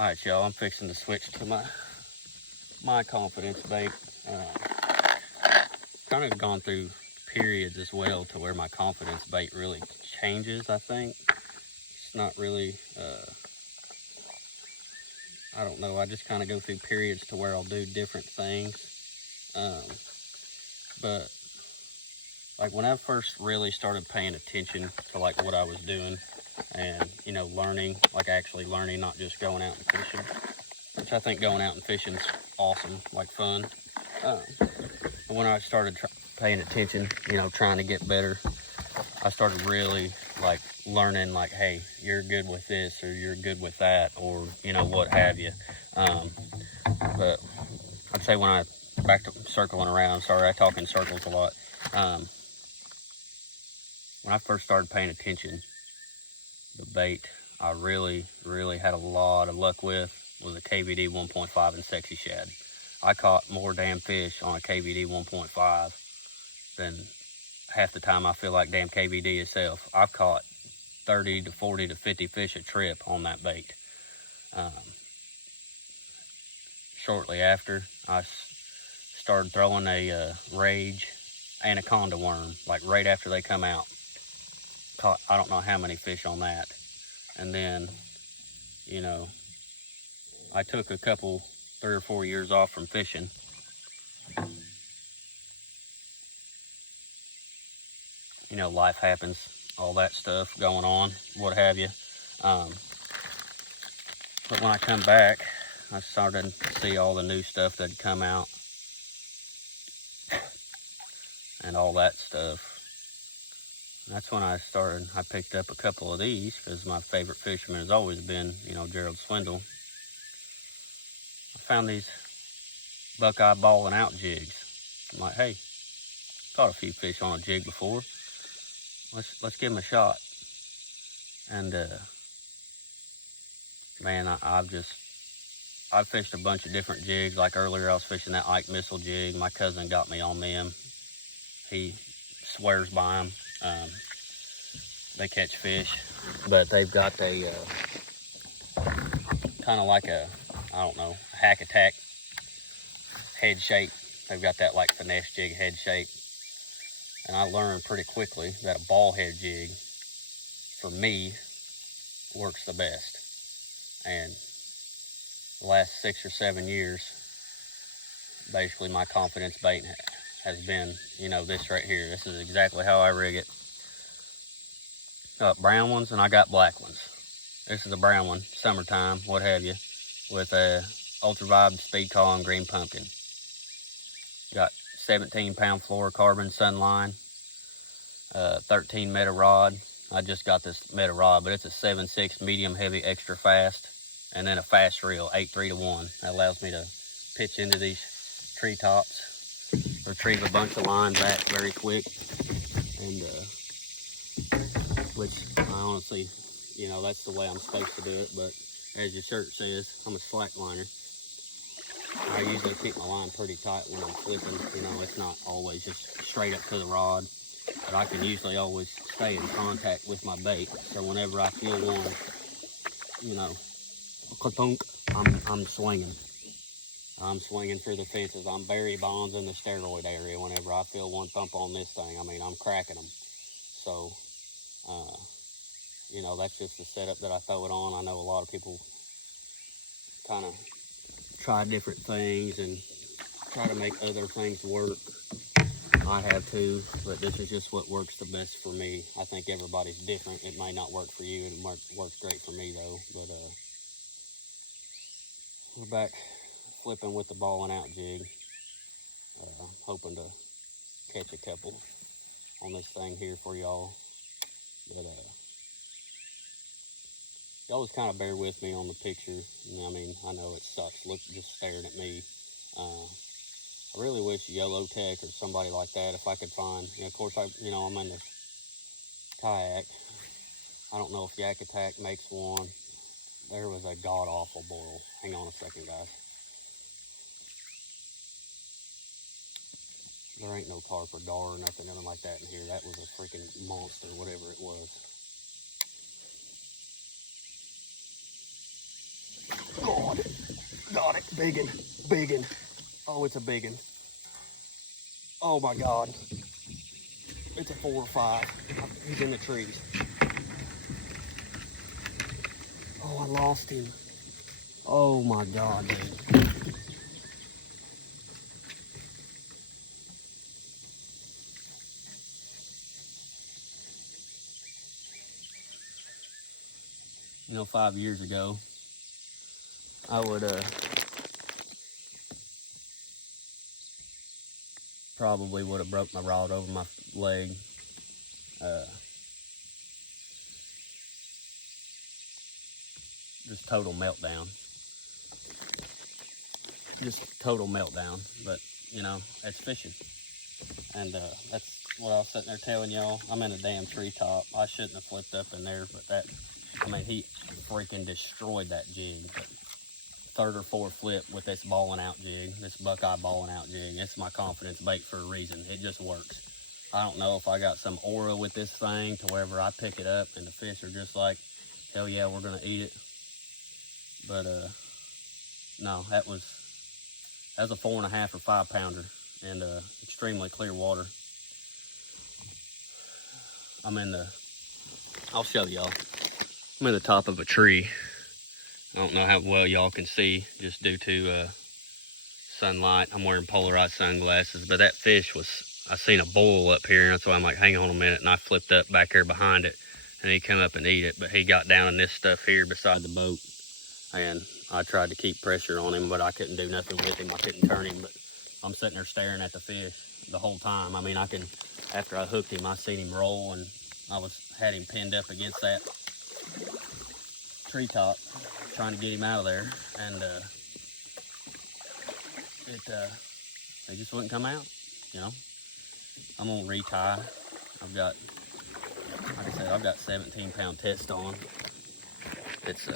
All right, y'all, I'm fixing to switch to my confidence bait. Kind of gone through periods as well to where my confidence bait really changes, I think. It's not really, I don't know, I just kind of go through periods to where I'll do different things. But like when I first really started paying attention to like what I was doing and, you know, learning, like actually learning, not just going out and fishing, which I think going out and fishing is awesome, like fun. When I started paying attention, you know, trying to get better, I started really like learning like, hey, you're good with this or you're good with that, or, you know, what have you. But I'd say when I, back to circling around, sorry, I talk in circles a lot. When I first started paying attention, the bait I really had a lot of luck with was a KVD 1.5 and Sexy Shad. I caught more damn fish on a KVD 1.5 than half the time I feel like damn KVD itself. I've caught 30 to 40 to 50 fish a trip on that bait. Shortly after, I started throwing a Rage Anaconda worm, like right after they come out. Caught I don't know how many fish on that. And then, you know, I took a couple, 3 or 4 years off from fishing. You know, life happens, all that stuff going on, what have you. But when I come back, I started to see all the new stuff that had come out and all that stuff. And that's when I picked up a couple of these because my favorite fisherman has always been, you know, Gerald Swindle. I found these Buckeye balling out jigs. I'm like, hey, caught a few fish on a jig before. Let's give them a shot. And man, I've fished a bunch of different jigs. Like earlier, I was fishing that Ike Missile jig. My cousin got me on them. He swears by them. They catch fish, but they've got a kind of like a, I don't know, hack attack head shape. They've got that like finesse jig head shape. And I learned pretty quickly that a ball head jig, for me, works the best. And the last 6 or 7 years, basically my confidence bait has been, you know, this right here. This is exactly how I rig it. Got brown ones and I got black ones. This is a brown one, summertime, what have you, with a Ultra Vibe Speed Call and Green Pumpkin. Got 17-pound fluorocarbon Sunline, 13 meta rod. I just got this meta rod, but it's a 7.6 medium heavy extra fast, and then a fast reel, 8-3-1. That allows me to pitch into these treetops, retrieve a bunch of line back very quick, and which I honestly, you know, that's the way I'm supposed to do it. But as your shirt says, I'm a slack liner. I usually keep my line pretty tight when I'm flipping. You know, it's not always just straight up to the rod, but I can usually always stay in contact with my bait. So whenever I feel one, you know, I'm swinging. I'm swinging for the fences. I'm Barry Bonds in the steroid area. Whenever I feel one thump on this thing, I mean, I'm cracking them. So, you know, that's just the setup that I throw it on. I know a lot of people kind of try different things and try to make other things work. I have too, but this is just what works the best for me. I think everybody's different. It may not work for you. It works great for me though. But we're back flipping with the balling out jig. Hoping to catch a couple on this thing here for y'all. But y'all just kind of bear with me on the picture. I mean, I know it sucks. Look, just staring at me. I really wish Yellow Tech or somebody like that, if I could find, you know, of course, I'm in the kayak. I don't know if Yak Attack makes one. There was a god-awful boil. Hang on a second, guys. There ain't no carp or gar or nothing like that in here. That was a freaking monster, whatever it was. Oh. God. Got it. Biggin. Biggin. Oh, it's a biggin. Oh my God. It's a 4 or 5. He's in the trees. Oh, I lost him. Oh my God, dude. You know, 5 years ago, I would probably would have broke my rod over my leg. Just total meltdown. Just total meltdown. But, you know, it's fishing. And that's what I was sitting there telling y'all. I'm in a damn treetop. I shouldn't have flipped up in there, but that, I mean, he freaking destroyed that jig. But 3rd or 4th flip with this balling out jig, this Buckeye balling out jig. It's my confidence bait for a reason. It just works. I don't know if I got some aura with this thing to wherever I pick it up and the fish are just like, hell yeah, we're gonna eat it. But no, that was a 4.5 or 5 pounder and extremely clear water. I'll show y'all. I'm in the top of a tree. I don't know how well y'all can see just due to sunlight. I'm wearing polarized sunglasses, but that fish was, I seen a boil up here, and that's why I'm like, hang on a minute, and I flipped up back here behind it, and he come up and eat it, but he got down in this stuff here beside the boat, and I tried to keep pressure on him, but I couldn't do nothing with him. I couldn't turn him, but I'm sitting there staring at the fish the whole time. I mean, after I hooked him, I seen him roll, and I had him pinned up against that treetop, trying to get him out of there, and they just wouldn't come out, you know. I'm gonna retie. I've got, like I said, I've got 17-pound test on. It's